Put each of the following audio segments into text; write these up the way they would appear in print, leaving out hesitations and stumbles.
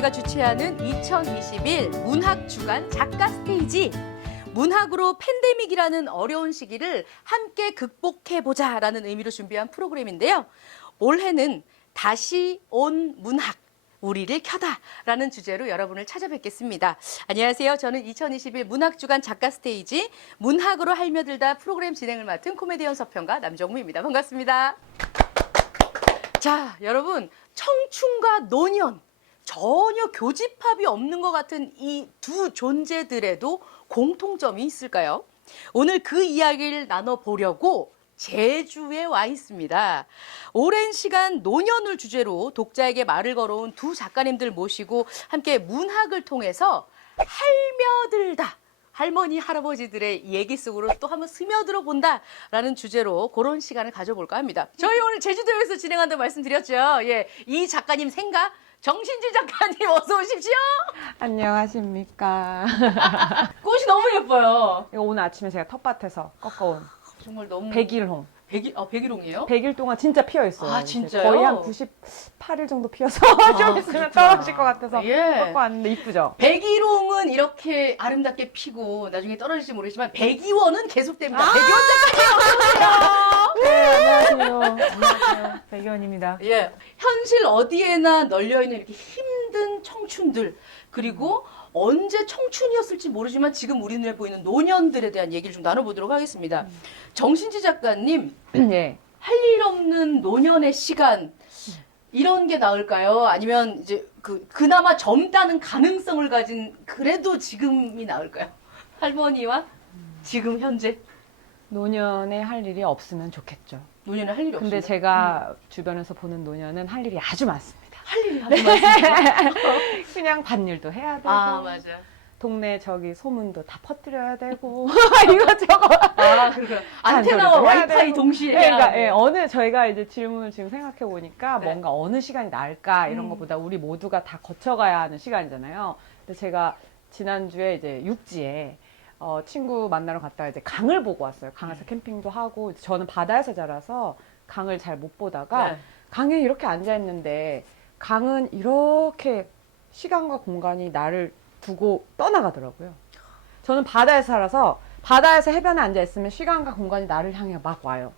문화예술연대가 주최하는 2021 문학주간 작가 스테이지. 문학으로 팬데믹이라는 어려운 시기를 함께 극복해보자라는 의미로 준비한 프로그램인데요. 올해는 다시 온 문학, 우리를 켜다라는 주제로 여러분을 찾아뵙겠습니다. 안녕하세요. 저는 2021 문학주간 작가 스테이지 문학으로 할며들다 프로그램 진행을 맡은 코미디언 서평가 남정무입니다. 반갑습니다. 자, 여러분, 청춘과 노년, 전혀 교집합이 없는 것 같은 이 두 존재들에도 공통점이 있을까요? 오늘 그 이야기를 나눠보려고 제주에 와 있습니다. 오랜 시간 노년을 주제로 독자에게 말을 걸어온 두 작가님들 모시고 함께 문학을 통해서 할며들다. 할머니, 할아버지들의 얘기 속으로 또 한번 스며들어 본다라는 주제로 그런 시간을 가져볼까 합니다. 저희 오늘 제주도에서 진행한다고 말씀드렸죠. 예, 이 작가님 생각, 정신지 작가님 어서 오십시오. 안녕하십니까. 꽃이 너무 예뻐요. 이거 오늘 아침에 제가 텃밭에서 꺾어온 정말 너무 백일홍. 백일홍이에요? 100일 동안 진짜 피어 있어요. 아, 이제 진짜요? 거의 한 98일 정도 피어서 좀 있으면 그렇구나. 떨어질 것 같아서 예. 꺾어왔는데 이쁘죠? 백일홍은 이렇게 아름답게 피고 나중에 떨어질지 모르지만 백이원은 계속됩니다. 백이원 작가님 네, 안녕하세요. 백이원입니다. 예, 현실 어디에나 널려있는 이렇게 힘든 청춘들, 그리고 언제 청춘이었을지 모르지만 지금 우리 눈에 보이는 노년들에 대한 얘기를 좀 나눠보도록 하겠습니다. 정신지 작가님, 예. 할 일 없는 노년의 시간, 이런 게 나을까요? 아니면 이제 그나마 젊다는 가능성을 가진 그래도 지금이 나을까요? 할머니와 지금 현재 노년에 할 일이 없으면 좋겠죠. 노년에 할 일이 없어요. 근데 제가 주변에서 보는 노년은 할 일이 아주 많습니다. 할 일이 아주 많습니다. 그냥 밭일도 해야 되고 아, 맞아. 동네 저기 소문도 다 퍼뜨려야 되고 이것저것 아, 그렇구나. 안테나와 잔소리도 해야 와이파이 되고. 동시에 네, 해야 그러니까 돼요. 예, 어느 저희가 이제 질문을 지금 생각해 보니까 네. 뭔가 어느 시간이 나을까 이런 것보다 우리 모두가 다 거쳐가야 하는 시간이잖아요. 근데 제가 지난주에 이제 육지에 친구 만나러 갔다가 이제 강을 보고 왔어요. 강에서 캠핑도 하고 저는 바다에서 자라서 강을 잘 못 보다가 네. 강에 이렇게 앉아 있는데 강은 이렇게 시간과 공간이 나를 두고 떠나가더라고요. 저는 바다에서 살아서 바다에서 해변에 앉아 있으면 시간과 공간이 나를 향해 막 와요.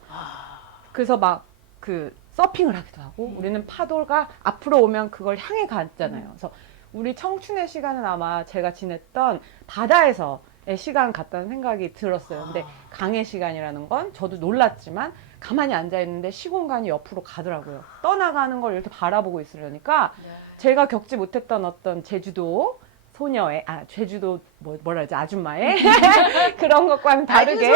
그래서 막 그 서핑을 하기도 하고 우리는 파도가 앞으로 오면 그걸 향해 갔잖아요. 그래서 우리 청춘의 시간은 아마 제가 지냈던 바다에서의 시간 같다는 생각이 들었어요. 근데 강의 시간이라는 건 저도 놀랐지만 가만히 앉아 있는데 시공간이 옆으로 가더라고요. 떠나가는 걸 이렇게 바라보고 있으려니까 제가 겪지 못했던 어떤 제주도 소녀의 제주도 뭐라 하지 아줌마의 그런 것과는 다르게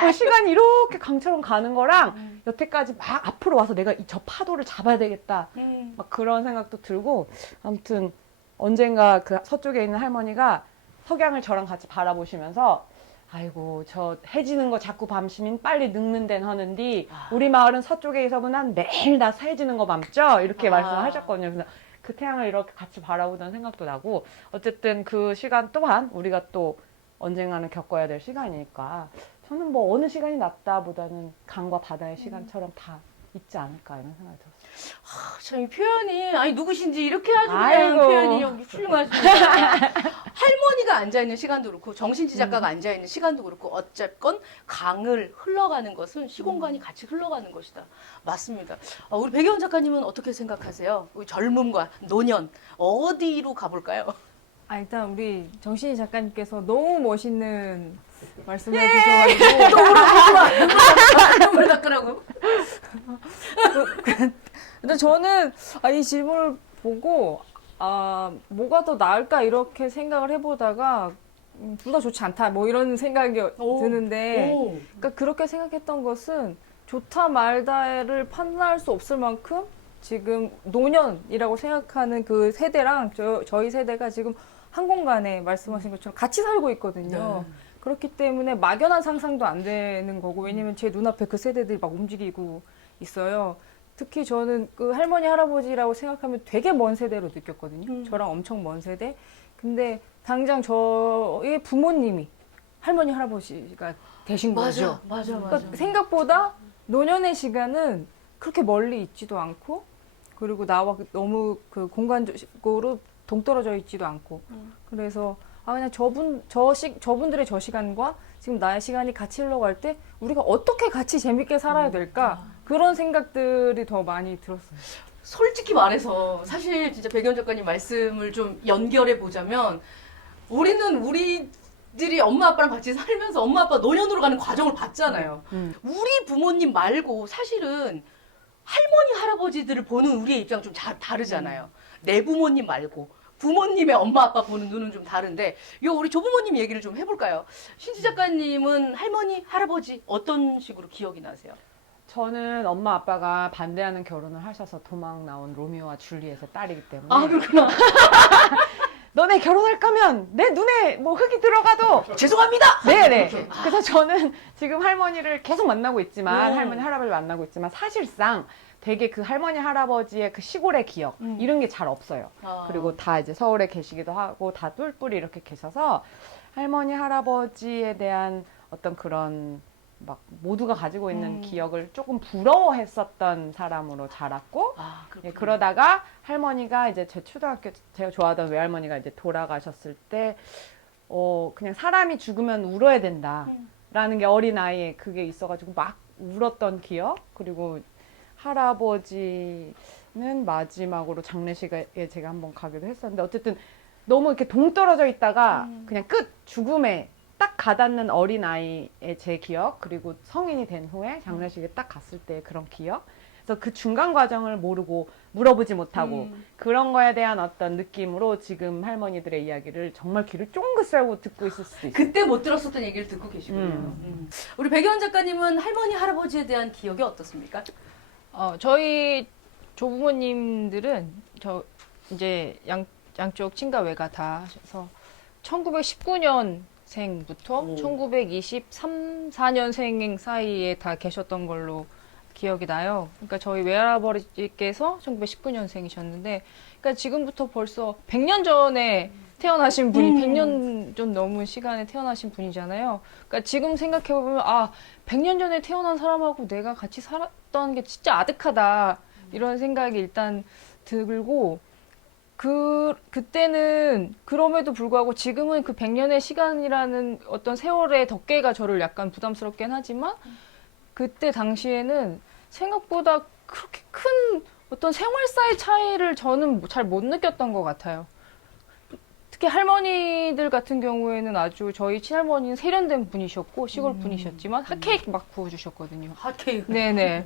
그 시간이 이렇게 강처럼 가는 거랑 여태까지 막 앞으로 와서 내가 저 파도를 잡아야 되겠다 막 그런 생각도 들고 아무튼 언젠가 그 서쪽에 있는 할머니가 석양을 저랑 같이 바라보시면서 아이고 저 해지는 거 자꾸 밤시민 빨리 늙는 데는 하는디 우리 마을은 서쪽에 있어보난 매일 다 해지는 거 밤죠 이렇게 말씀하셨거든요. 그래서 그 태양을 이렇게 같이 바라보던 생각도 나고 어쨌든 그 시간 또한 우리가 또 언젠가는 겪어야 될 시간이니까 저는 뭐 어느 시간이 낫다보다는 강과 바다의 시간처럼 다 있지 않을까 이런 생각이 들었어요. 참, 이 표현이, 아니, 누구신지 이렇게 아주 그냥 아이고. 표현이 여기 훌륭하십니다. 할머니가 앉아있는 시간도 그렇고, 정신지 작가가 앉아있는 시간도 그렇고, 어쨌건 강을 흘러가는 것은 시공간이 같이 흘러가는 것이다. 맞습니다. 우리 백예원 작가님은 어떻게 생각하세요? 우리 젊음과 노년, 어디로 가볼까요? 일단 우리 정신희 작가님께서 너무 멋있는 말씀을 해주셔가지고 또 울어, 눈물 닦으라고. 근데 저는 이 질문을 보고 뭐가 더 나을까 이렇게 생각을 해보다가 둘 다 좋지 않다 뭐 이런 생각이 드는데 그러니까 그렇게 생각했던 것은 좋다 말다를 판단할 수 없을 만큼 지금 노년이라고 생각하는 그 세대랑 저희 세대가 지금 한 공간에 말씀하신 것처럼 같이 살고 있거든요. 네. 그렇기 때문에 막연한 상상도 안 되는 거고 왜냐면 제 눈앞에 그 세대들이 막 움직이고 있어요. 특히 저는 그 할머니 할아버지라고 생각하면 되게 먼 세대로 느꼈거든요. 저랑 엄청 먼 세대. 근데 당장 저의 부모님이 할머니 할아버지가 되신 거죠. 맞아. 그러니까 생각보다 노년의 시간은 그렇게 멀리 있지도 않고 그리고 나와 너무 그 공간적으로 동떨어져 있지도 않고 그래서 그냥 저분들의 저 시간과 지금 나의 시간이 같이 흘러갈 때 우리가 어떻게 같이 재밌게 살아야 될까 그런 생각들이 더 많이 들었어요. 솔직히 말해서 사실 진짜 백연 작가님 말씀을 좀 연결해 보자면 우리는 우리들이 엄마 아빠랑 같이 살면서 엄마 아빠 노년으로 가는 과정을 봤잖아요. 우리 부모님 말고 사실은 할머니 할아버지들을 보는 우리의 입장 좀 다르잖아요. 내 부모님 말고 부모님의 엄마 아빠 보는 눈은 좀 다른데 요 우리 조부모님 얘기를 좀 해볼까요? 신지 작가님은 할머니 할아버지 어떤 식으로 기억이 나세요? 저는 엄마 아빠가 반대하는 결혼을 하셔서 도망 나온 로미오와 줄리엣의 딸이기 때문에 아 그렇구나. 너네 결혼할 거면 내 눈에 뭐 흙이 들어가도 죄송합니다. 네네. 이렇게. 그래서 저는 지금 할머니를 계속 만나고 있지만 할머니 음. 할아버지를 만나고 있지만 사실상 되게 그 할머니 할아버지의 그 시골의 기억 이런 게 잘 없어요. 아. 그리고 다 이제 서울에 계시기도 하고 다 뿔뿔이 이렇게 계셔서 할머니 할아버지에 대한 어떤 그런 막 모두가 가지고 있는 기억을 조금 부러워했었던 사람으로 자랐고 아, 그렇군요. 예, 그러다가 할머니가 이제 제 초등학교 제가 좋아하던 외할머니가 이제 돌아가셨을 때 그냥 사람이 죽으면 울어야 된다라는 게 어린 나이에 그게 있어가지고 막 울었던 기억 그리고 할아버지는 마지막으로 장례식에 제가 한번 가기도 했었는데 어쨌든 너무 이렇게 동떨어져 있다가 그냥 끝 죽음에 딱 가닿는 어린아이의 제 기억 그리고 성인이 된 후에 장례식에 딱 갔을 때 그런 기억 그래서 그 중간 과정을 모르고 물어보지 못하고 그런 거에 대한 어떤 느낌으로 지금 할머니들의 이야기를 정말 귀를 쫑긋 세우고 듣고 있을 수도 있어요. 그때 못 들었었던 얘기를 듣고 계시군요. 우리 백연 작가님은 할머니 할아버지에 대한 기억이 어떻습니까? 저희 조부모님들은 이제 양쪽 친가 외가 다 하셔서 1919년생부터 1923, 4년생 사이에 다 계셨던 걸로 기억이 나요. 그러니까 저희 외할아버지께서 1919년생이셨는데, 그러니까 지금부터 벌써 100년 전에 태어나신 분이 100년 좀 넘은 시간에 태어나신 분이잖아요. 그러니까 지금 생각해보면 100년 전에 태어난 사람하고 내가 같이 살았던 게 진짜 아득하다 이런 생각이 일단 들고 그때는 그럼에도 불구하고 지금은 그 100년의 시간이라는 어떤 세월의 덮개가 저를 약간 부담스럽긴 하지만 그때 당시에는 생각보다 그렇게 큰 어떤 생활사의 차이를 저는 잘 못 느꼈던 것 같아요. 특히 할머니들 같은 경우에는 아주 저희 친할머니는 세련된 분이셨고 시골 분이셨지만 핫케이크 막 구워주셨거든요. 핫케이크. 네네.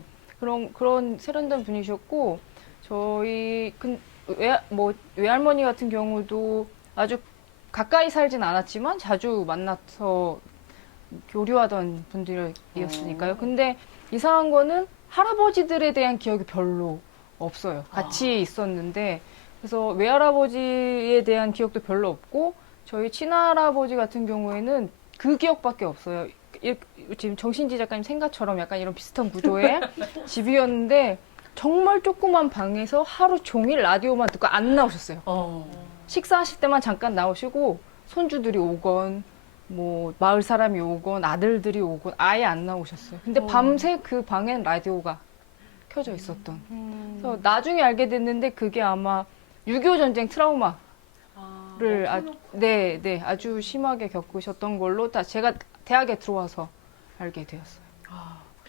그런 세련된 분이셨고 저희 외할머니 같은 경우도 아주 가까이 살진 않았지만 자주 만나서 교류하던 분들이었으니까요. 근데 이상한 거는 할아버지들에 대한 기억이 별로 없어요. 같이 있었는데 그래서 외할아버지에 대한 기억도 별로 없고 저희 친할아버지 같은 경우에는 그 기억밖에 없어요. 지금 정신지 작가님 생각처럼 약간 이런 비슷한 구조의 집이었는데 정말 조그만 방에서 하루 종일 라디오만 듣고 안 나오셨어요. 식사하실 때만 잠깐 나오시고 손주들이 오건 뭐 마을 사람이 오건 아들들이 오건 아예 안 나오셨어요. 근데 밤새 그 방엔 라디오가 켜져 있었던. 그래서 나중에 알게 됐는데 그게 아마 6.25 전쟁 트라우마를 아주 심하게 겪으셨던 걸로 제가 대학에 들어와서 알게 되었어요.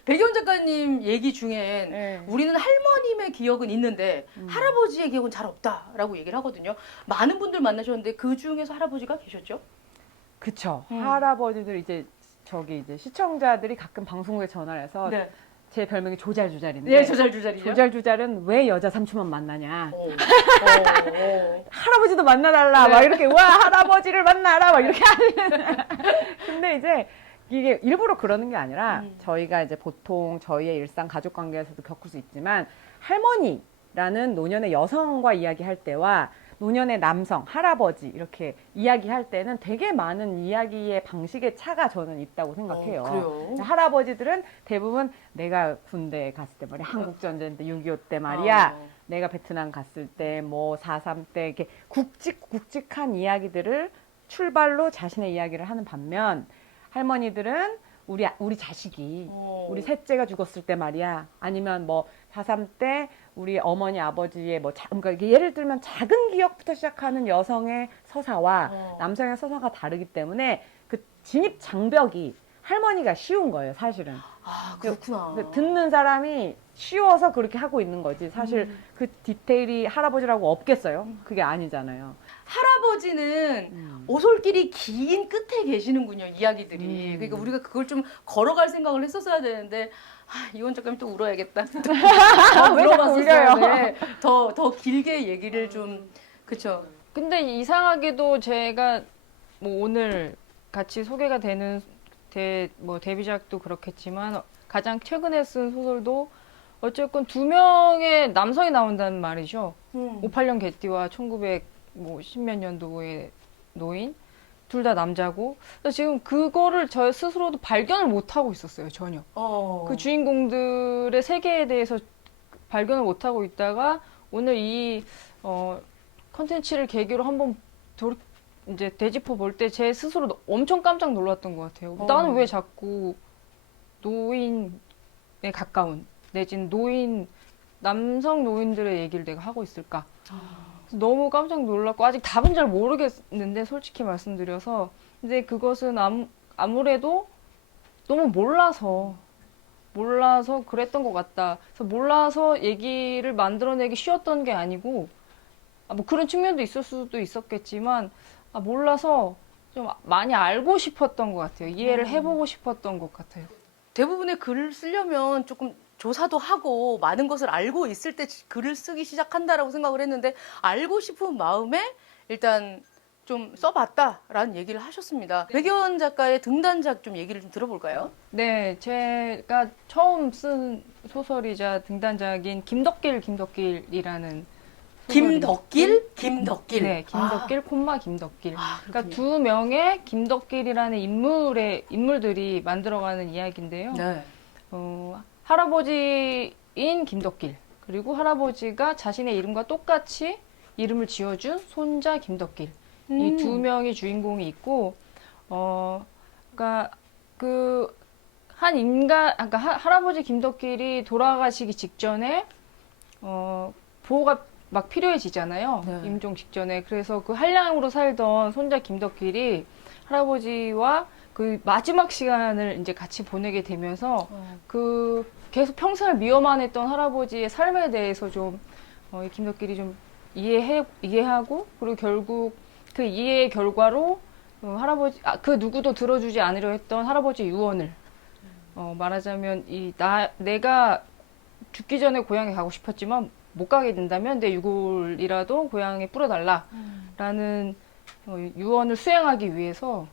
백연 작가님 얘기 중엔 네. 우리는 할머님의 기억은 있는데 할아버지의 기억은 잘 없다라고 얘기를 하거든요. 많은 분들 만나셨는데 그 중에서 할아버지가 계셨죠? 그쵸. 할아버지들 이제 시청자들이 가끔 방송국에 전화를 해서 네. 제 별명이 조잘조잘인데 네, 조잘조잘이죠. 조잘조잘은 왜 여자 삼촌만 만나냐 어. 할아버지도 만나달라 막 이렇게 와 할아버지를 만나라 막 이렇게 하는 근데 이제 이게 일부러 그러는 게 아니라 저희가 이제 보통 저희의 일상 가족 관계에서도 겪을 수 있지만 할머니라는 노년의 여성과 이야기할 때와 노년의 남성, 할아버지 이렇게 이야기할 때는 되게 많은 이야기의 방식의 차가 저는 있다고 생각해요. 그래요? 할아버지들은 대부분 내가 군대에 갔을 때 말이야, 한국전쟁 때 6.25 때 말이야, 내가 베트남 갔을 때 뭐 4.3 때 이렇게 굵직한 이야기들을 출발로 자신의 이야기를 하는 반면 할머니들은 우리 자식이 어. 우리 셋째가 죽었을 때 말이야. 아니면 뭐 4.3 때 우리 어머니 아버지의 뭐 그러니까 이게 예를 들면 작은 기억부터 시작하는 여성의 서사와 남성의 서사가 다르기 때문에 그 진입 장벽이 할머니가 쉬운 거예요, 사실은. 아, 그렇구나. 듣는 사람이 쉬워서 그렇게 하고 있는 거지. 사실 그 디테일이 할아버지라고 없겠어요? 그게 아니잖아요. 할아버지는 오솔길이 긴 끝에 계시는군요, 이야기들이. 그러니까 우리가 그걸 좀 걸어갈 생각을 했었어야 되는데, 아, 이원 작가님 또 울어야겠다. 더 왜 자꾸 물어봤었어야 울려요? 돼. 더 길게 얘기를 좀, 그쵸. 근데 이상하게도 제가 뭐 오늘 같이 소개가 되는 뭐 데뷔작도 그렇겠지만 가장 최근에 쓴 소설도 어쨌건 두 명의 남성이 나온다는 말이죠. 58년 개띠와 1910몇 년도의 노인 둘 다 남자고 지금 그거를 저 스스로도 발견을 못 하고 있었어요, 전혀. 그 주인공들의 세계에 대해서 발견을 못 하고 있다가 오늘 이 컨텐츠를 계기로 한번 이제 되짚어 볼 때 제 스스로 엄청 깜짝 놀랐던 것 같아요. 나는 왜 자꾸 노인에 가까운 내지는 남성 노인들의 얘기를 내가 하고 있을까? 너무 깜짝 놀랐고 아직 답은 잘 모르겠는데 솔직히 말씀드려서 근데 그것은 아무래도 너무 몰라서 그랬던 것 같다. 그래서 몰라서 얘기를 만들어내기 쉬웠던 게 아니고 뭐 그런 측면도 있을 수도 있었겠지만 몰라서 좀 많이 알고 싶었던 것 같아요. 이해를 해보고 싶었던 것 같아요. 대부분의 글을 쓰려면 조금 조사도 하고 많은 것을 알고 있을 때 글을 쓰기 시작한다라고 생각을 했는데 알고 싶은 마음에 일단 좀 써봤다라는 얘기를 하셨습니다. 백예원 작가의 등단작 좀 얘기를 좀 들어볼까요? 네, 제가 처음 쓴 소설이자 등단작인 김덕길이라는 김덕길? 네, 김덕길, 콤마 김덕길. 아, 그러니까 두 명의 김덕길이라는 인물들이 만들어가는 이야기인데요. 네. 할아버지인 김덕길, 그리고 할아버지가 자신의 이름과 똑같이 이름을 지어준 손자 김덕길. 이 두 명의 주인공이 있고, 그러니까 그러니까 할아버지 김덕길이 돌아가시기 직전에, 보호가 막 필요해지잖아요. 네. 임종 직전에. 그래서 그 한량으로 살던 손자 김덕길이 할아버지와 그 마지막 시간을 이제 같이 보내게 되면서 그 계속 평생을 미워만 했던 할아버지의 삶에 대해서 좀 이 김덕길이 좀 이해하고 그리고 결국 그 이해의 결과로 그 누구도 들어주지 않으려 했던 할아버지 유언을 말하자면 내가 죽기 전에 고향에 가고 싶었지만 못 가게 된다면 내 유골이라도 고향에 뿌려달라라는 유언을 수행하기 위해서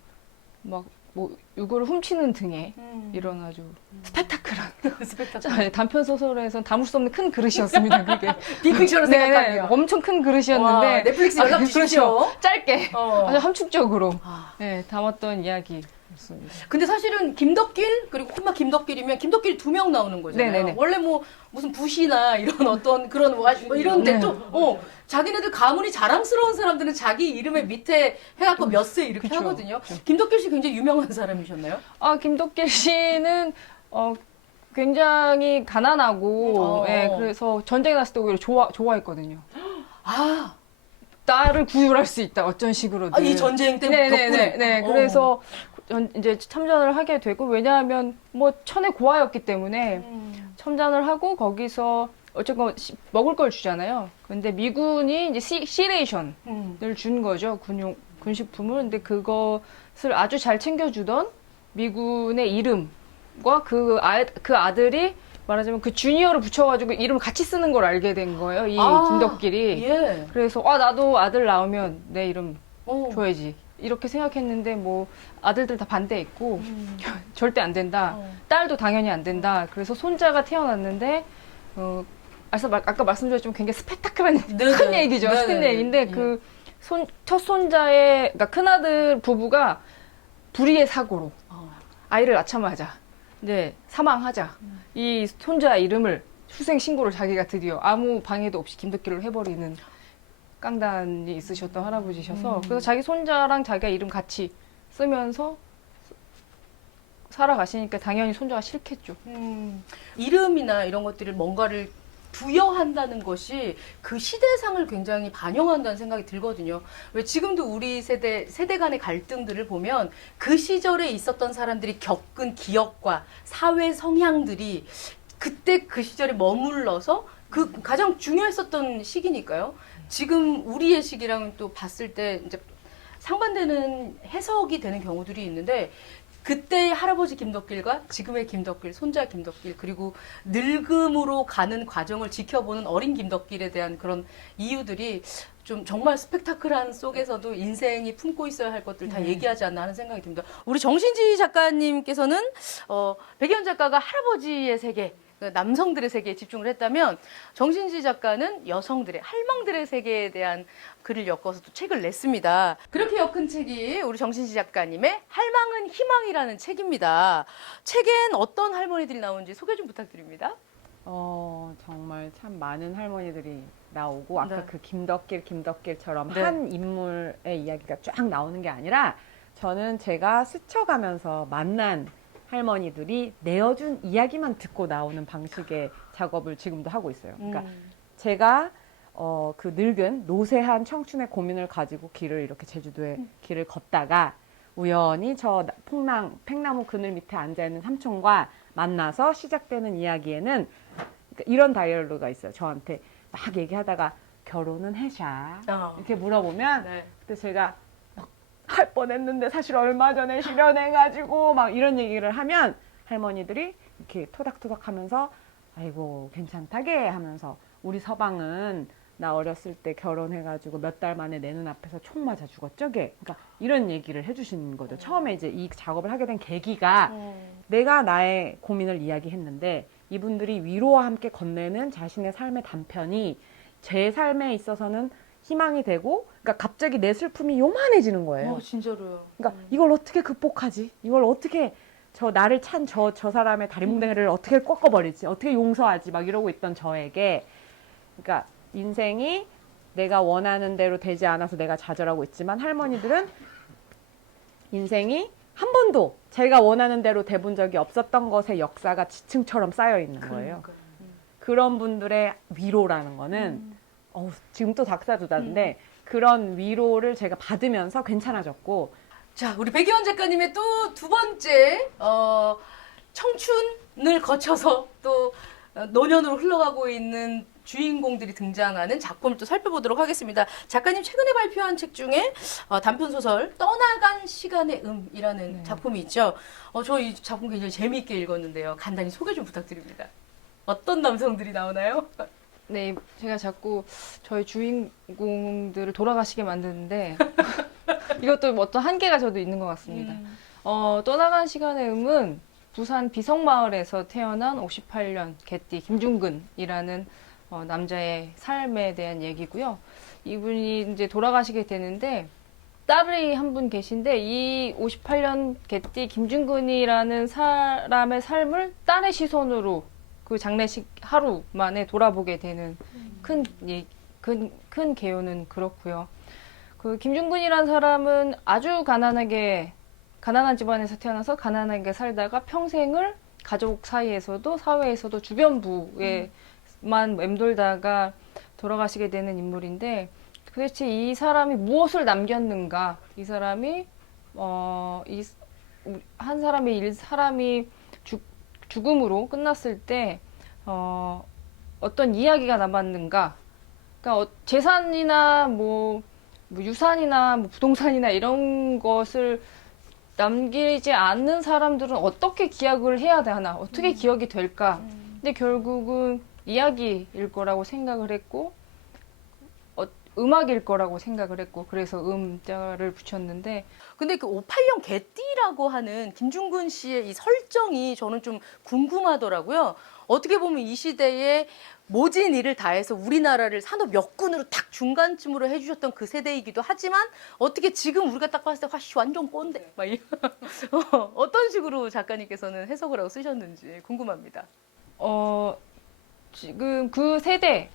막 뭐 유골을 훔치는 등의 이런 아주 스펙타클한 단편 소설에선 담을 수 없는 큰 그릇이었습니다. 그게 빅픽처로 생각하면 엄청 큰 그릇이었는데 넷플릭스 연락 주십시오. 그렇죠. 짧게 아주 함축적으로 아. 네, 담았던 이야기였습니다. 근데 사실은 김덕길 그리고 콤마 김덕길이면 김덕길이 두 명 나오는 거잖아요. 네네네. 원래 뭐 무슨 부시나 이런 어떤 그런 뭐 이런 네. 데또 자기네들 가문이 자랑스러운 사람들은 자기 이름의 밑에 해갖고 몇 세 이렇게 그쵸. 하거든요. 김덕길 씨 굉장히 유명한 사람이셨나요? 김덕길 씨는 굉장히 가난하고 그래서 전쟁에 났을 때 오히려 좋아했거든요. 아, 나를 구휼할 수 있다 어쩐 식으로든. 이 전쟁 때문에 덕분에. 네. 그래서 이제 참전을 하게 되고 왜냐하면 뭐 천의 고아였기 때문에 참전을 하고 거기서 어쨌건 먹을 걸 주잖아요. 근데 미군이 이제 시레이션을 준 거죠. 군식품을. 근데 그것을 아주 잘 챙겨주던 미군의 이름과 그 아들이 말하자면 그 주니어를 붙여가지고 이름을 같이 쓰는 걸 알게 된 거예요. 이 김덕길이. 예. 그래서 나도 아들 나오면 내 이름 줘야지. 이렇게 생각했는데 뭐 아들들 다 반대했고 절대 안 된다. 딸도 당연히 안 된다. 그래서 손자가 태어났는데 아까 말씀드렸지만 굉장히 스펙타클한 큰 얘기죠. 큰 얘기인데 그 첫 손자의 그러니까 큰아들 부부가 불의의 사고로 아이를 낳자마자 이제 사망하자. 이 손자 이름을 출생 신고를 자기가 드디어 아무 방해도 없이 김덕길로 해버리는 깡단이 있으셨던 할아버지셔서 그래서 자기 손자랑 자기가 이름 같이 쓰면서 살아가시니까 당연히 손자가 싫겠죠. 이름이나 이런 것들을 뭔가를 부여한다는 것이 그 시대상을 굉장히 반영한다는 생각이 들거든요. 왜 지금도 우리 세대 간의 갈등들을 보면 그 시절에 있었던 사람들이 겪은 기억과 사회 성향들이 그때 그 시절에 머물러서 그 가장 중요했었던 시기니까요. 지금 우리의 시기랑 또 봤을 때 이제 상반되는 해석이 되는 경우들이 있는데 그때의 할아버지 김덕길과 지금의 김덕길, 손자 김덕길, 그리고 늙음으로 가는 과정을 지켜보는 어린 김덕길에 대한 그런 이유들이 좀 정말 스펙타클한 속에서도 인생이 품고 있어야 할 것들 다 얘기하지 않나 하는 생각이 듭니다. 우리 정신지 작가님께서는 백예현 작가가 할아버지의 세계, 남성들의 세계에 집중을 했다면 정신지 작가는 여성들의, 할망들의 세계에 대한 글을 엮어서 또 책을 냈습니다. 그렇게 엮은 책이 우리 정신지 작가님의 할망은 희망이라는 책입니다. 책엔 어떤 할머니들이 나오는지 소개 좀 부탁드립니다. 정말 참 많은 할머니들이 나오고 아까 네. 그 김덕길처럼 네. 한 인물의 이야기가 쫙 나오는 게 아니라 저는 제가 스쳐가면서 만난 할머니들이 내어준 이야기만 듣고 나오는 방식의 작업을 지금도 하고 있어요. 그러니까 제가 그 늙은 노쇠한 청춘의 고민을 가지고 길을 이렇게 제주도에 길을 걷다가 우연히 저 팽나무 그늘 밑에 앉아있는 삼촌과 만나서 시작되는 이야기에는 그러니까 이런 다이얼로그가 있어요. 저한테 막 얘기하다가 결혼은 해샤 이렇게 물어보면 네. 그때 제가 할 뻔했는데 사실 얼마 전에 실연해가지고 막 이런 얘기를 하면 할머니들이 이렇게 토닥토닥 하면서 아이고 괜찮다게 하면서 우리 서방은 나 어렸을 때 결혼해가지고 몇 달 만에 내 눈앞에서 총 맞아 죽었죠게. 그러니까 이런 얘기를 해주시는 거죠. 처음에 이제 이 작업을 하게 된 계기가 내가 나의 고민을 이야기했는데 이분들이 위로와 함께 건네는 자신의 삶의 단편이 제 삶에 있어서는 희망이 되고, 그러니까 갑자기 내 슬픔이 요만해지는 거예요. 진짜로요. 그러니까 이걸 어떻게 극복하지? 이걸 어떻게 나를 찬 저 사람의 다리뭉댕이를 어떻게 꺾어버리지? 어떻게 용서하지? 막 이러고 있던 저에게, 그러니까 인생이 내가 원하는 대로 되지 않아서 내가 좌절하고 있지만 할머니들은 인생이 한 번도 제가 원하는 대로 돼본 적이 없었던 것의 역사가 지층처럼 쌓여 있는 거예요. 그런 분들의 위로라는 거는 지금 또 닭사두다인데 그런 위로를 제가 받으면서 괜찮아졌고. 자, 우리 백예원 작가님의 또 두 번째 청춘을 거쳐서 또 노년으로 흘러가고 있는 주인공들이 등장하는 작품을 또 살펴보도록 하겠습니다. 작가님 최근에 발표한 책 중에 단편소설 떠나간 시간의 음이라는 작품이 있죠. 저 이 작품 굉장히 재미있게 읽었는데요. 간단히 소개 좀 부탁드립니다. 어떤 남성들이 나오나요? 네, 제가 자꾸 저희 주인공들을 돌아가시게 만드는데 이것도 어떤 한계가 저도 있는 것 같습니다. 떠나간 시간의 음은 부산 비성마을에서 태어난 58년 개띠 김중근이라는 남자의 삶에 대한 얘기고요. 이분이 이제 돌아가시게 되는데 딸이 한 분 계신데 이 58년 개띠 김중근이라는 사람의 삶을 딸의 시선으로 그 장례식 하루 만에 돌아보게 되는 큰 개요는 그렇고요. 그 김중근이라는 사람은 아주 가난한 집안에서 태어나서 가난하게 살다가 평생을 가족 사이에서도 사회에서도 주변부에만 맴돌다가 돌아가시게 되는 인물인데 도대체 이 사람이 무엇을 남겼는가? 이 사람이 한 사람이 죽음으로 끝났을 때 어떤 이야기가 남았는가? 그러니까 재산이나 뭐 유산이나 뭐 부동산이나 이런 것을 남기지 않는 사람들은 어떻게 기억을 해야 되나? 어떻게 기억이 될까? 근데 결국은 이야기일 거라고 생각을 했고 음악일 거라고 생각을 했고 그래서 음자를 붙였는데 근데 그 58년 개띠라고 하는 김중근 씨의 이 설정이 저는 좀 궁금하더라고요. 어떻게 보면 이 시대에 모진 일을 다해서 우리나라를 산업 역군으로 딱 중간쯤으로 해주셨던 그 세대이기도 하지만 어떻게 지금 우리가 딱 봤을 때 완전 꼰대 막 이런 어떤 식으로 작가님께서는 해석을 하고 쓰셨는지 궁금합니다. 지금 그 세대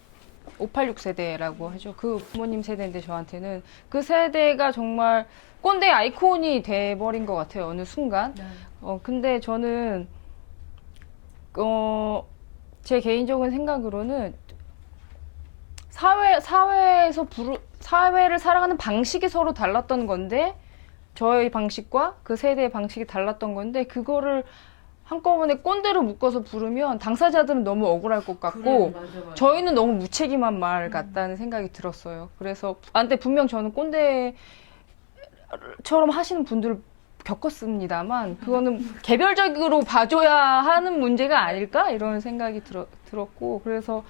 586 세대라고 하죠. 그 부모님 세대인데 저한테는 그 세대가 정말 꼰대 아이콘이 돼버린 것 같아요. 어느 순간. 근데 저는 제 개인적인 생각으로는 사회를 살아가는 방식이 서로 달랐던 건데 저의 방식과 그 세대의 방식이 달랐던 건데 그거를 한꺼번에 꼰대로 묶어서 부르면 당사자들은 너무 억울할 것 같고 맞아. 저희는 너무 무책임한 말 같다는 생각이 들었어요. 그래서 근데 분명 저는 꼰대처럼 하시는 분들을 겪었습니다만 그거는 개별적으로 봐줘야 하는 문제가 아닐까 이런 생각이 들었고 그래서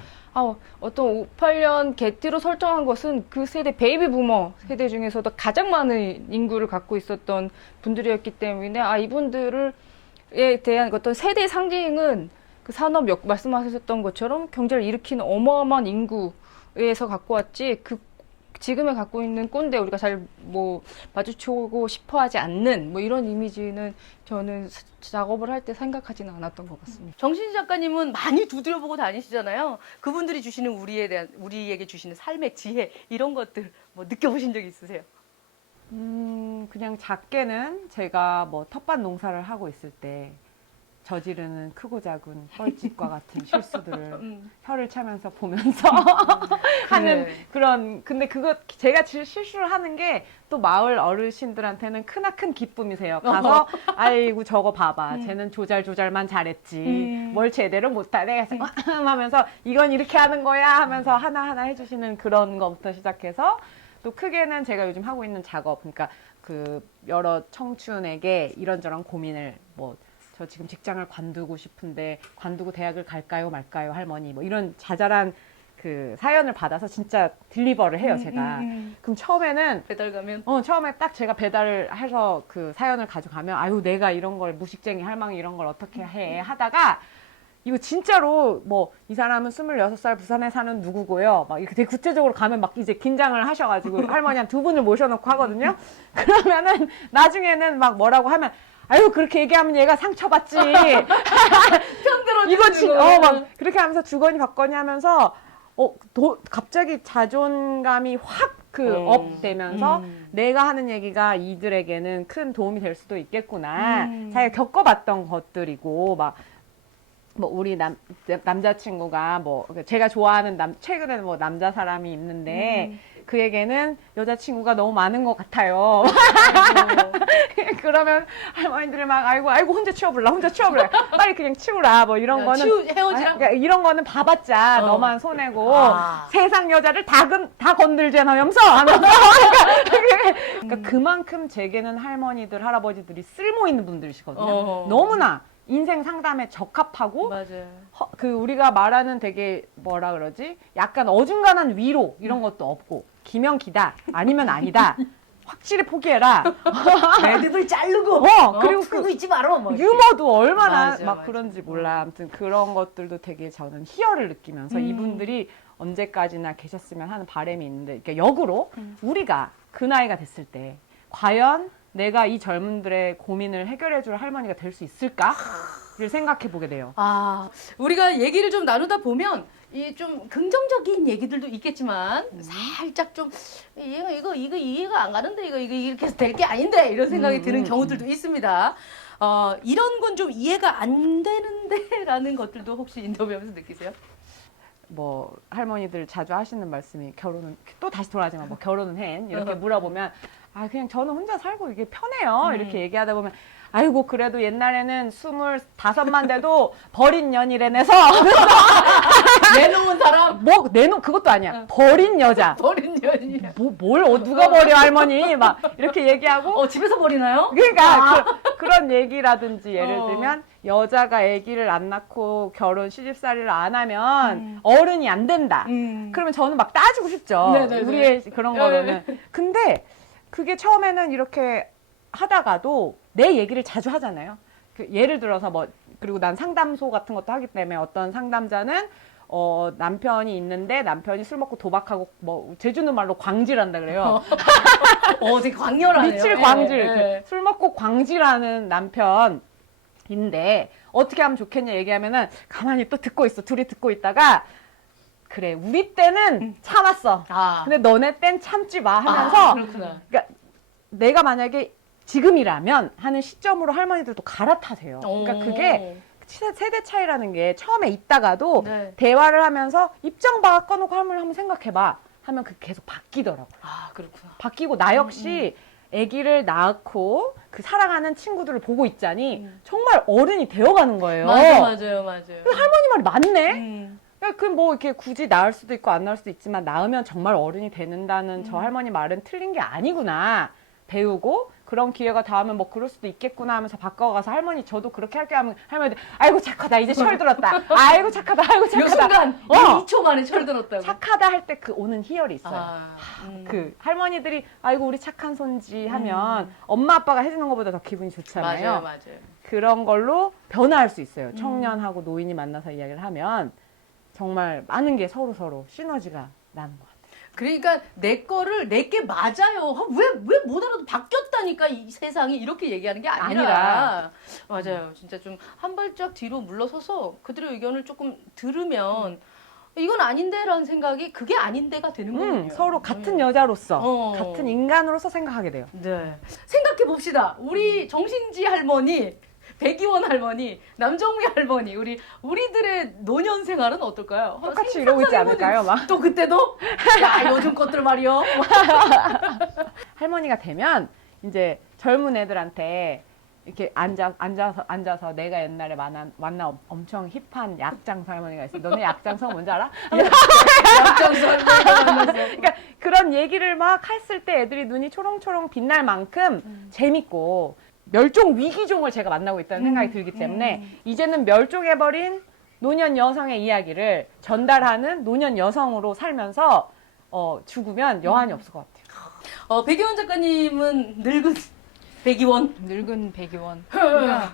어떤 58년 개띠로 설정한 것은 그 세대 베이비 부머 세대 중에서도 가장 많은 인구를 갖고 있었던 분들이었기 때문에 이분들에 대한 어떤 세대 상징은 그 산업 말씀하셨던 것처럼 경제를 일으키는 어마어마한 인구에서 갖고 왔지 지금에 갖고 있는 꼰대 우리가 잘 마주치고 싶어하지 않는 이런 이미지는 저는 작업을 할 때 생각하지는 않았던 것 같습니다. 정신지 작가님은 많이 두드려보고 다니시잖아요. 그분들이 주시는 우리에게 주시는 삶의 지혜 이런 것들 느껴보신 적 있으세요? 그냥 작게는 제가 텃밭 농사를 하고 있을 때 저지르는 크고 작은 뻘짓과 같은 실수들을 혀를 차면서 보면서 하는 근데 그거 제가 실수를 하는 게 또 마을 어르신들한테는 크나큰 기쁨이세요. 가서 아이고 저거 봐봐. 쟤는 조잘조잘만 잘했지. 뭘 제대로 못하네. 하면서 이건 이렇게 하는 거야 하면서 하나하나 해주시는 그런 거부터 시작해서 또 크게는 제가 요즘 하고 있는 작업 그러니까 그 여러 청춘에게 이런저런 고민을 저 지금 직장을 관두고 싶은데 관두고 대학을 갈까요 말까요 할머니 이런 자잘한 그 사연을 받아서 진짜 딜리버를 해요 제가. 그럼 처음에는 배달 가면 처음에 딱 제가 배달을 해서 그 사연을 가져가면 아유 내가 이런 걸 무식쟁이 할망이 이런 걸 어떻게 해 하다가 이거 진짜로 이 사람은 26살 부산에 사는 누구고요. 이렇게 되게 구체적으로 가면 이제 긴장을 하셔가지고 할머니 한 두 분을 모셔놓고 하거든요. 그러면은 나중에는 뭐라고 하면 아유 그렇게 얘기하면 얘가 상처받지. 이거 그렇게 하면서 주거니 받거니 하면서 갑자기 자존감이 확 업되면서 내가 하는 얘기가 이들에게는 큰 도움이 될 수도 있겠구나. 자기가 겪어봤던 것들이고 우리 남자친구가 제가 좋아하는 최근에 남자 사람이 있는데 그에게는 여자친구가 너무 많은 것 같아요. 그러면 할머니들이 아이고 혼자 치워볼라 빨리 그냥 치우라 이런 거는 헤어지라 그러니까 이런 거는 봐봤자 너만 손해고 세상 여자를 다 건들제 너염서 하면서 그러니까 그만큼 제게는 할머니들 할아버지들이 쓸모 있는 분들이시거든요. 너무나 인생 상담에 적합하고 맞아요. 우리가 말하는 되게 뭐라 그러지? 약간 어중간한 위로 이런 것도 없고 기면 기다 아니면 아니다. 확실히 포기해라. 애들 자르고 그리고 풀고 있지 마라. 유머도 얼마나 맞아. 그런지 몰라. 아무튼 그런 것들도 되게 저는 희열을 느끼면서 이분들이 언제까지나 계셨으면 하는 바람이 있는데 그러니까 역으로 우리가 그 나이가 됐을 때 과연 내가 이 젊은들의 고민을 해결해줄 할머니가 될 수 있을까를 생각해 보게 돼요. 우리가 얘기를 좀 나누다 보면 이 좀 긍정적인 얘기들도 있겠지만 살짝 좀 이거 이해가 안 가는데 이거 이렇게 해서 될 게 아닌데 이런 생각이 드는 경우들도 있습니다. 이런 건 좀 이해가 안 되는데라는 것들도 혹시 인터뷰하면서 느끼세요? 할머니들 자주 하시는 말씀이 결혼은 또 다시 돌아가지만 결혼은 해 이렇게 물어보면 그냥 저는 혼자 살고 이게 편해요 이렇게 얘기하다 보면 아이고 그래도 옛날에는 25만 돼도 버린 년이래 내서 내놓은 사람 그것도 아니야 버린 여자 버린 년이야. 누가 버려 할머니 이렇게 얘기하고 집에서 버리나요? 그러니까 그런 얘기라든지 예를 들면 여자가 아기를 안 낳고 결혼 시집살이를 안 하면 어른이 안 된다. 그러면 저는 따지고 싶죠. 네네네. 우리의 그런 거로는. 근데 그게 처음에는 이렇게 하다가도 내 얘기를 자주 하잖아요. 예를 들어서 그리고 난 상담소 같은 것도 하기 때문에 어떤 상담자는 남편이 있는데 남편이 술 먹고 도박하고 제주는 말로 광질한다 그래요. 되게 광렬하네요. 미칠 광질. 술 먹고 광질하는 남편인데 어떻게 하면 좋겠냐 얘기하면은 가만히 또 듣고 있어. 둘이 듣고 있다가 그래 우리 때는 참았어. 근데 너네 땐 참지 마 하면서 그렇구나. 그러니까 내가 만약에 지금이라면 하는 시점으로 할머니들도 갈아타세요. 그러니까 그게 세대 차이라는 게 처음에 있다가도 네. 대화를 하면서 입장 바꿔놓고 할머니 한번 생각해봐 하면 그게 계속 바뀌더라고요. 아, 그렇구나. 바뀌고 나 역시 아기를 낳고 그 사랑하는 친구들을 보고 있자니 정말 어른이 되어가는 거예요. 맞아요. 할머니 말이 맞네. 음. 그 뭐 이렇게 굳이 낳을 수도 있고 안 낳을 수도 있지만 낳으면 정말 어른이 되는다는 저 할머니 말은 틀린 게 아니구나 배우고 그런 기회가 닿으면 뭐 그럴 수도 있겠구나 하면서 바꿔가서 할머니 저도 그렇게 할게요 하면 할머니들 아이고 착하다 이제 철 들었다 아이고 착하다 아이고 요 착하다 순간 2초 만에 철들었다고. 착하다 할 때 그 오는 희열이 있어요. 아, 그 할머니들이 아이고 우리 착한 손지 하면 엄마 아빠가 해주는 것보다 더 기분이 좋잖아요. 맞아요. 그런 걸로 변화할 수 있어요. 청년하고 노인이 만나서 이야기를 하면 정말 많은 게 서로 시너지가 나는 것 같아요. 그러니까 내게 맞아요. 왜 못 알아도 바뀌었다니까 이 세상이 이렇게 얘기하는 게 아니라. 맞아요. 진짜 좀 한 발짝 뒤로 물러서서 그들의 의견을 조금 들으면 이건 아닌데라는 생각이 그게 아닌데가 되는 거예요. 서로 같은 여자로서 같은 인 인간으로서 생각하게 돼요. 네. 생각해 봅시다. 우리 정신지 할머니, 백이원 할머니, 남정미 할머니, 우리들의 노년 생활은 어떨까요? 똑같이 이러고 있지 않을까요? 막 또 그때도 야 요즘 것들 말이요. 할머니가 되면 이제 젊은 애들한테 이렇게 앉아서 내가 옛날에 만난 엄청 힙한 약장서 할머니가 있어. 너네 약장서 뭔지 알아? 약장서 할머니가 만났어. 그러니까 그런 얘기를 막 했을 때 애들이 눈이 초롱초롱 빛날 만큼 재밌고 멸종 위기종을 제가 만나고 있다는 생각이 들기 때문에 이제는 멸종해버린 노년 여성의 이야기를 전달하는 노년 여성으로 살면서 죽으면 여한이 없을 것 같아요. 백이원 작가님은 늙은 백이원. 늙은 백이원. 그러니까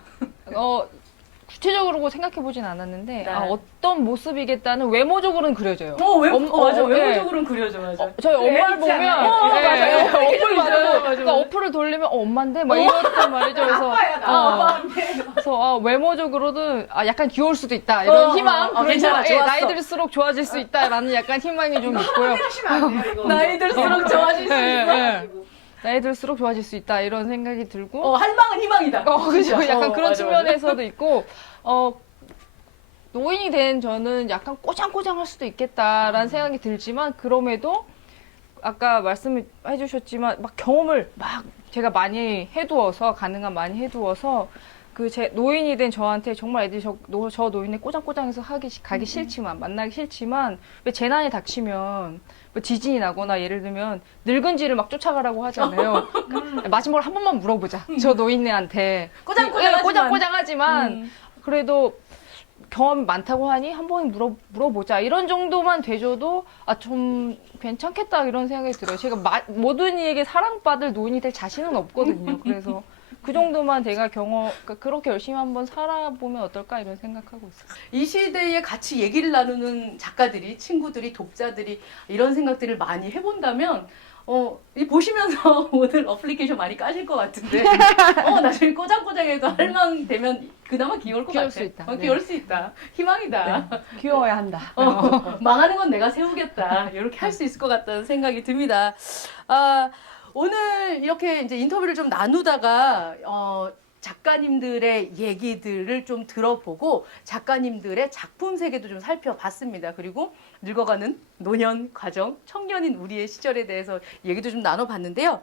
구체적으로 생각해 보진 않았는데 네. 어떤 모습이겠다는 외모적으로는 그려져요. 맞아. 네. 외모적으로는 그려져, 맞아. 저희 엄마를 있지 않아요? 보면 맞아요. 어플 맞아. 그러니까 어플을 돌리면 엄마인데 막 이렇단 말이죠. 그래서 그래서 외모적으로는 약간 귀여울 수도 있다 이런 희망. 그래서 괜찮아, 좋았어. 나이 들수록 좋아질 수 있다라는 약간 희망이 좀 있고요. 나이 들수록 좋아질 수 있어. 나이 들수록 좋아질 수 있다 이런 생각이 들고 할망은 희망이다. 그죠. 약간 그런 맞아. 측면에서도 있고 노인이 된 저는 약간 꼬장꼬장할 수도 있겠다라는 생각이 들지만 그럼에도 아까 말씀해 주셨지만 막 경험을 막 제가 많이 해두어서 가능한 많이 해두어서 그 제 노인이 된 저한테 정말 애들이 저 노인에 꼬장꼬장해서 가기 싫지만 만나기 싫지만 왜 재난이 닥치면 뭐 지진이 나거나 예를 들면 늙은지를 막 쫓아가라고 하잖아요. 마지막으로 한 번만 물어보자. 저 노인네한테 꼬장꼬장하지만 그래도 경험이 많다고 하니 한 번 물어보자. 이런 정도만 돼줘도 좀 괜찮겠다 이런 생각이 들어요. 제가 모든 이에게 사랑받을 노인이 될 자신은 없거든요. 그래서 그 정도만 내가 그렇게 열심히 한번 살아보면 어떨까 이런 생각하고 있어요. 이 시대에 같이 얘기를 나누는 작가들이, 친구들이, 독자들이 이런 생각들을 많이 해본다면 보시면서 오늘 어플리케이션 많이 까실 것 같은데 나중에 꼬장꼬장해도 할망 되면 그나마 귀여울 것 같아. 수 있다. 귀여울 수 있다. 희망이다. 귀여워야 한다. 망하는 건 내가 세우겠다. 이렇게 할 수 있을 것 같다는 생각이 듭니다. 오늘 이렇게 이제 인터뷰를 좀 나누다가 작가님들의 얘기들을 좀 들어보고 작가님들의 작품 세계도 좀 살펴봤습니다. 그리고 늙어가는 노년 과정, 청년인 우리의 시절에 대해서 얘기도 좀 나눠봤는데요.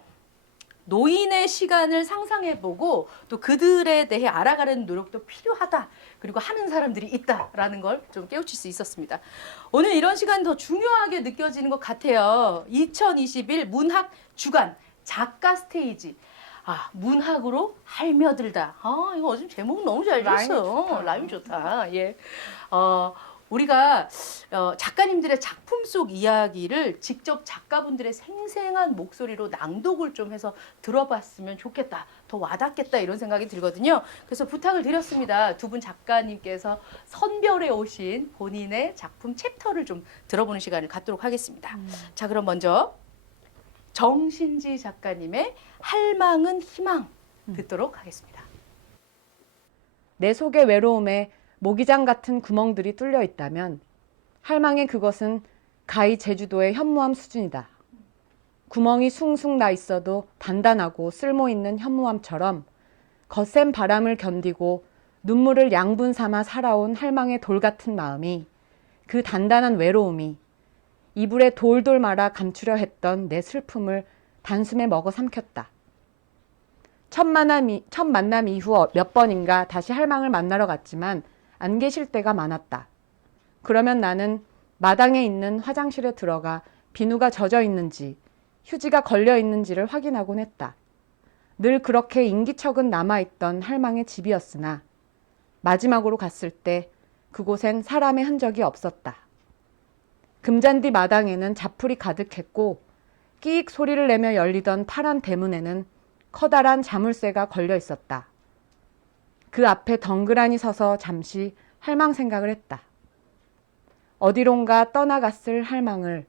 노인의 시간을 상상해보고 또 그들에 대해 알아가는 노력도 필요하다. 그리고 하는 사람들이 있다라는 걸 좀 깨우칠 수 있었습니다. 오늘 이런 시간 더 중요하게 느껴지는 것 같아요. 2021 문학 주간 작가 스테이지. 문학으로 할며들다. 이거 요즘 제목 너무 잘 줬어요. 라임 좋다. 예. 우리가 작가님들의 작품 속 이야기를 직접 작가분들의 생생한 목소리로 낭독을 좀 해서 들어봤으면 좋겠다. 더 와닿겠다 이런 생각이 들거든요. 그래서 부탁을 드렸습니다. 두 분 작가님께서 선별해 오신 본인의 작품 챕터를 좀 들어보는 시간을 갖도록 하겠습니다. 자, 그럼 먼저 정신지 작가님의 할망은 희망 듣도록 하겠습니다. 내 속의 외로움에 모기장 같은 구멍들이 뚫려 있다면 할망의 그것은 가히 제주도의 현무암 수준이다. 구멍이 숭숭 나 있어도 단단하고 쓸모있는 현무암처럼 거센 바람을 견디고 눈물을 양분 삼아 살아온 할망의 돌 같은 마음이, 그 단단한 외로움이 이불에 돌돌 말아 감추려 했던 내 슬픔을 단숨에 먹어 삼켰다. 첫 만남 이후 몇 번인가 다시 할망을 만나러 갔지만 안 계실 때가 많았다. 그러면 나는 마당에 있는 화장실에 들어가 비누가 젖어 있는지 휴지가 걸려 있는지를 확인하곤 했다. 늘 그렇게 인기척은 남아있던 할망의 집이었으나 마지막으로 갔을 때 그곳엔 사람의 흔적이 없었다. 금잔디 마당에는 자풀이 가득했고 끼익 소리를 내며 열리던 파란 대문에는 커다란 자물쇠가 걸려 있었다. 그 앞에 덩그러니 서서 잠시 할망 생각을 했다. 어디론가 떠나갔을 할망을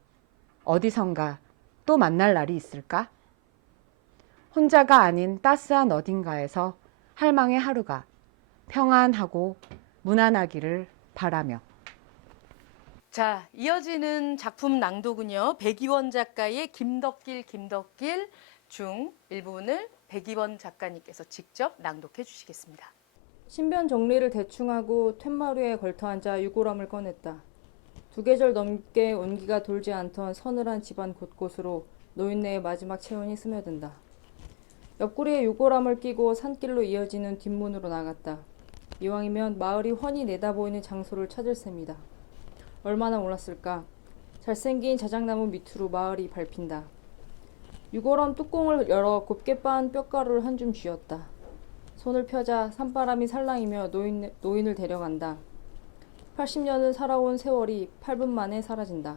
어디선가 또 만날 날이 있을까? 혼자가 아닌 따스한 어딘가에서 할망의 하루가 평안하고 무난하기를 바라며. 자, 이어지는 작품 낭독은요. 백이원 작가의 김덕길 중 일부분을 백이원 작가님께서 직접 낭독해 주시겠습니다. 신변 정리를 대충 하고 툇마루에 걸터앉아 유골함을 꺼냈다. 2계절 넘게 온기가 돌지 않던 서늘한 집안 곳곳으로 노인네의 마지막 체온이 스며든다. 옆구리에 유골함을 끼고 산길로 이어지는 뒷문으로 나갔다. 이왕이면 마을이 훤히 내다보이는 장소를 찾을 셈이다. 얼마나 몰랐을까. 잘생긴 자작나무 밑으로 마을이 밟힌다. 유골함 뚜껑을 열어 곱게 빻은 뼈가루를 한 줌 쥐었다. 손을 펴자 산바람이 살랑이며 노인을 데려간다. 80년을 살아온 세월이 8분 만에 사라진다.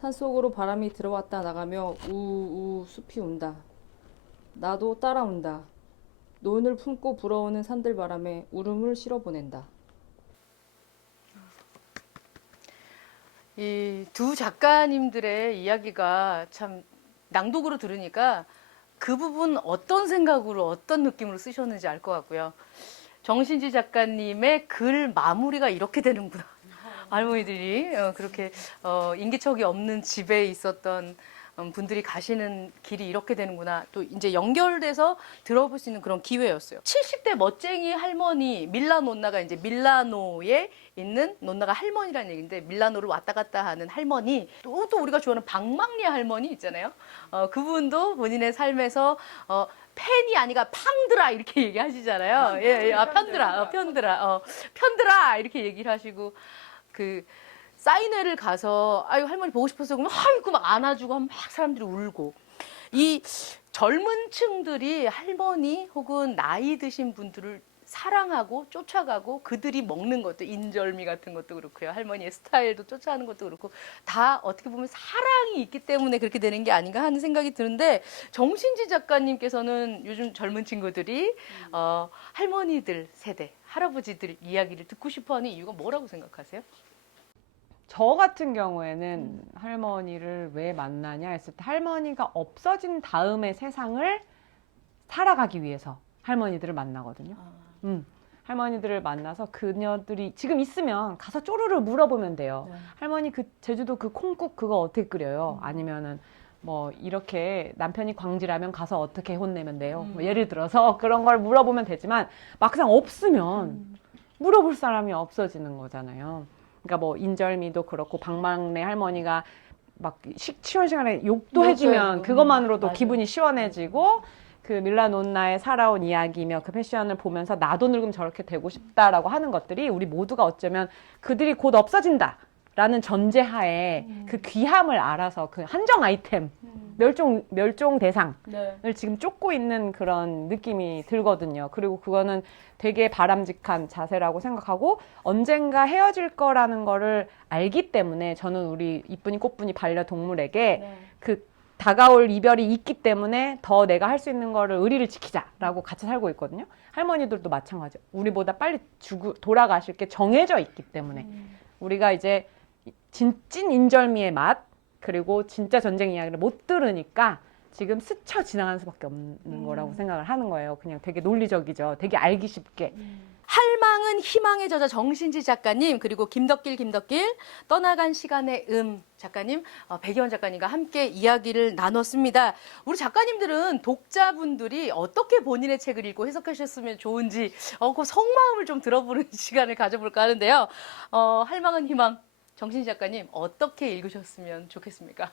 산속으로 바람이 들어왔다 나가며 우우 숲이 운다. 나도 따라온다. 노인을 품고 불어오는 산들바람에 울음을 실어보낸다. 이 두 작가님들의 이야기가 참 낭독으로 들으니까 그 부분 어떤 생각으로 어떤 느낌으로 쓰셨는지 알 것 같고요. 정신지 작가님의 글 마무리가 이렇게 되는구나. 할머니들이 그렇게 인기척이 없는 집에 있었던 분들이 가시는 길이 이렇게 되는구나. 또 이제 연결돼서 들어볼 수 있는 그런 기회였어요. 70대 멋쟁이 할머니 밀라노나가 이제 밀라노에 있는 노나가 할머니라는 얘기인데 밀라노를 왔다 갔다 하는 할머니, 또 우리가 좋아하는 박막리 할머니 있잖아요. 그분도 본인의 삶에서 팬이 아니라 팡드라 이렇게 얘기하시잖아요. 예, 편드라 이렇게 얘기를 하시고 그 사인회를 가서 아유 할머니 보고 싶어서 그러면 아이고 막 안아주고 막 사람들이 울고, 이 젊은 층들이 할머니 혹은 나이 드신 분들을 사랑하고 쫓아가고 그들이 먹는 것도 인절미 같은 것도 그렇고요. 할머니의 스타일도 쫓아가는 것도 그렇고 다 어떻게 보면 사랑이 있기 때문에 그렇게 되는 게 아닌가 하는 생각이 드는데, 정신지 작가님께서는 요즘 젊은 친구들이 할머니들 세대, 할아버지들 이야기를 듣고 싶어하는 이유가 뭐라고 생각하세요? 저 같은 경우에는 할머니를 왜 만나냐 했을 때 할머니가 없어진 다음의 세상을 살아가기 위해서 할머니들을 만나거든요. 할머니들을 만나서 그녀들이 지금 있으면 가서 쪼르르 물어보면 돼요. 네. 할머니 그 제주도 그 콩국 그거 어떻게 끓여요? 아니면은 뭐 이렇게 남편이 광질하면 가서 어떻게 혼내면 돼요? 뭐 예를 들어서 그런 걸 물어보면 되지만 막상 없으면 물어볼 사람이 없어지는 거잖아요. 그러니까 뭐 인절미도 그렇고 박막내 할머니가 막 취원 시간에 욕도 해주면 그것만으로도 맞아요. 기분이 시원해지고, 그 밀라논나의 살아온 이야기며 그 패션을 보면서 나도 늙으면 저렇게 되고 싶다라고 하는 것들이 우리 모두가 어쩌면 그들이 곧 없어진다라는 전제하에 그 귀함을 알아서 그 한정 아이템, 멸종 대상을 지금 쫓고 있는 그런 느낌이 들거든요. 그리고 그거는 되게 바람직한 자세라고 생각하고, 언젠가 헤어질 거라는 거를 알기 때문에 저는 우리 이쁜이 꽃분이 반려동물에게 그 다가올 이별이 있기 때문에 더 내가 할 수 있는 거를 의리를 지키자라고 같이 살고 있거든요. 할머니들도 마찬가지예요. 우리보다 빨리 돌아가실 게 정해져 있기 때문에 우리가 이제 찐 인절미의 맛, 그리고 진짜 전쟁 이야기를 못 들으니까 지금 스쳐 지나가는 수밖에 없는 거라고 생각을 하는 거예요. 그냥 되게 논리적이죠. 되게 알기 쉽게. 할망은 희망의 저자 정신지 작가님, 그리고 김덕길 떠나간 시간의 작가님, 백이원 작가님과 함께 이야기를 나눴습니다. 우리 작가님들은 독자분들이 어떻게 본인의 책을 읽고 해석하셨으면 좋은지 그 속마음을 좀 들어보는 시간을 가져볼까 하는데요. 할망은 희망, 정신지 작가님 어떻게 읽으셨으면 좋겠습니까?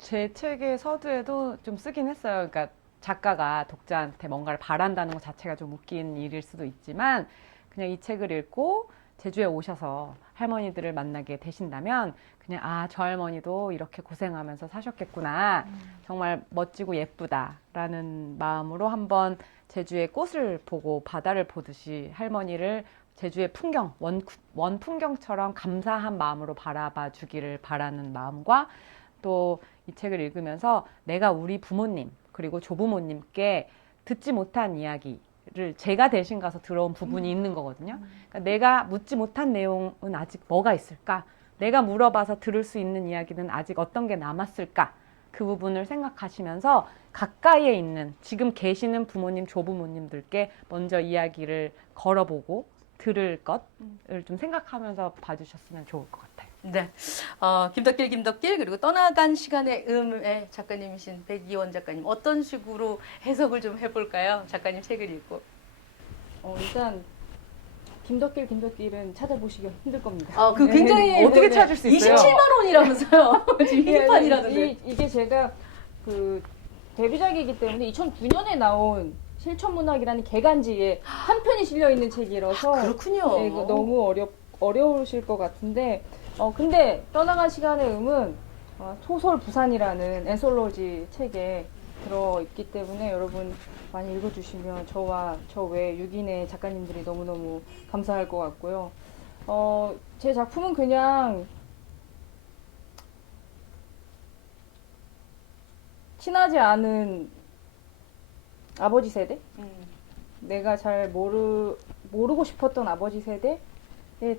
제 책의 서두에도 좀 쓰긴 했어요. 그러니까 작가가 독자한테 뭔가를 바란다는 것 자체가 좀 웃긴 일일 수도 있지만 그냥 이 책을 읽고 제주에 오셔서 할머니들을 만나게 되신다면 그냥 저 할머니도 이렇게 고생하면서 사셨겠구나. 정말 멋지고 예쁘다라는 마음으로 한번 제주의 꽃을 보고 바다를 보듯이 할머니를 제주의 풍경, 원 풍경처럼 감사한 마음으로 바라봐 주기를 바라는 마음과 또 이 책을 읽으면서 내가 우리 부모님 그리고 조부모님께 듣지 못한 이야기를 제가 대신 가서 들어온 부분이 있는 거거든요. 그러니까 내가 묻지 못한 내용은 아직 뭐가 있을까? 내가 물어봐서 들을 수 있는 이야기는 아직 어떤 게 남았을까? 그 부분을 생각하시면서 가까이에 있는 지금 계시는 부모님, 조부모님들께 먼저 이야기를 걸어보고 들을 것을 좀 생각하면서 봐주셨으면 좋을 것 같아요. 네. 김덕길 그리고 떠나간 시간의 음의 작가님이신 백이원 작가님 어떤 식으로 해석을 좀 해볼까요? 작가님 책을 읽고. 일단 김덕길은 찾아보시기 힘들 겁니다. 그 굉장히 어떻게 찾을 수 있어요? 27만 원이라면서요. 지금 희판이라던데. 이게 제가 그 데뷔작이기 때문에 2009년에 나온 실천문학이라는 개간지에 한 편이 실려 있는 책이라서 그렇군요. 네, 이거 너무 어려우실 것 같은데 근데 떠나간 시간의 음은 소설 부산이라는 엔솔로지 책에 들어있기 때문에 여러분 많이 읽어주시면 저와 저 외 6인의 작가님들이 너무너무 감사할 것 같고요. 제 작품은 그냥 친하지 않은 아버지 세대? 내가 잘 모르고 싶었던 아버지 세대에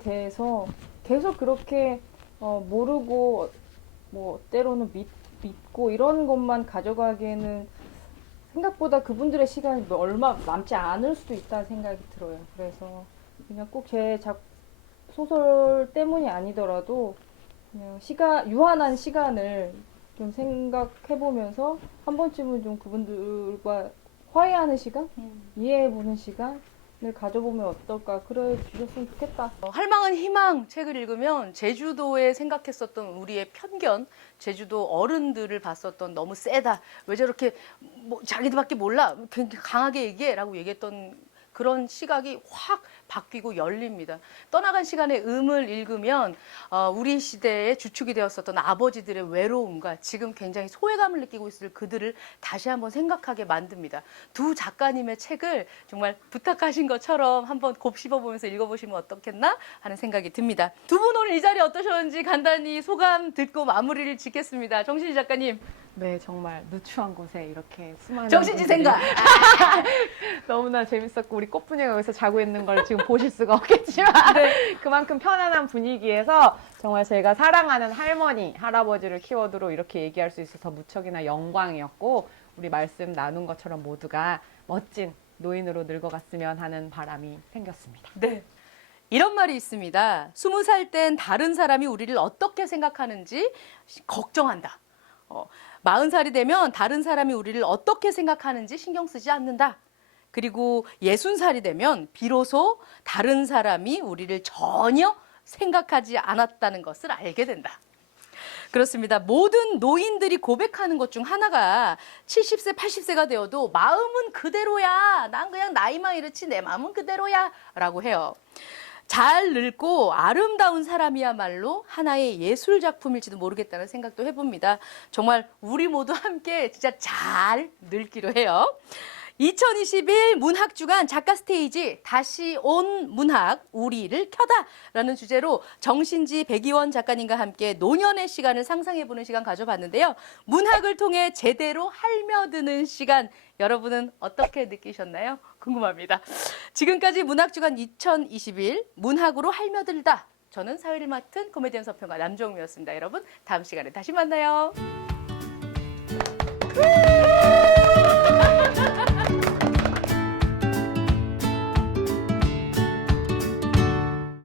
대해서 계속 그렇게 모르고 뭐 때로는 믿고 이런 것만 가져가기에는 생각보다 그분들의 시간이 얼마 남지 않을 수도 있다는 생각이 들어요. 그래서 그냥 꼭 제 소설 때문이 아니더라도 그냥 유한한 시간을 좀 생각해보면서 한 번쯤은 좀 그분들과 화해하는 시간, 이해해보는 시간을 가져보면 어떨까, 그래 주셨으면 좋겠다. 할망은 희망 책을 읽으면 제주도에 생각했었던 우리의 편견, 제주도 어른들을 봤었던 너무 세다, 왜 저렇게 뭐 자기들밖에 몰라, 굉장히 강하게 얘기해라고 얘기했던 그런 시각이 확 바뀌고 열립니다. 떠나간 시간의 음을 읽으면 우리 시대의 주축이 되었었던 아버지들의 외로움과 지금 굉장히 소외감을 느끼고 있을 그들을 다시 한번 생각하게 만듭니다. 두 작가님의 책을 정말 부탁하신 것처럼 한번 곱씹어보면서 읽어보시면 어떻겠나 하는 생각이 듭니다. 두 분 오늘 이 자리 어떠셨는지 간단히 소감 듣고 마무리를 짓겠습니다. 정신지 작가님. 네, 정말 누추한 곳에 이렇게 수많은 정신지 분들이 생각. 너무나 재밌었고 우리 꽃분이가 여기서 자고 있는 걸 지금 보실 수가 없겠지만 그만큼 편안한 분위기에서 정말 제가 사랑하는 할머니, 할아버지를 키워드로 이렇게 얘기할 수 있어서 무척이나 영광이었고 우리 말씀 나눈 것처럼 모두가 멋진 노인으로 늙어갔으면 하는 바람이 생겼습니다. 네. 이런 말이 있습니다. 20살 땐 다른 사람이 우리를 어떻게 생각하는지 걱정한다. 40살이 되면 다른 사람이 우리를 어떻게 생각하는지 신경 쓰지 않는다. 그리고 60살이 되면 비로소 다른 사람이 우리를 전혀 생각하지 않았다는 것을 알게 된다. 그렇습니다. 모든 노인들이 고백하는 것 중 하나가 70세, 80세가 되어도 마음은 그대로야. 난 그냥 나이만 이렇지 내 마음은 그대로야. 라고 해요. 잘 늙고 아름다운 사람이야말로 하나의 예술 작품일지도 모르겠다는 생각도 해봅니다. 정말 우리 모두 함께 진짜 잘 늙기로 해요. 2021 문학주간 작가 스테이지 다시 온 문학 우리를 켜다라는 주제로 정신지 백이원 작가님과 함께 노년의 시간을 상상해보는 시간 가져봤는데요. 문학을 통해 제대로 할며드는 시간 여러분은 어떻게 느끼셨나요? 궁금합니다. 지금까지 문학주간 2021 문학으로 할며들다. 저는 사회를 맡은 코미디언 서평가 남정미였습니다. 여러분 다음 시간에 다시 만나요.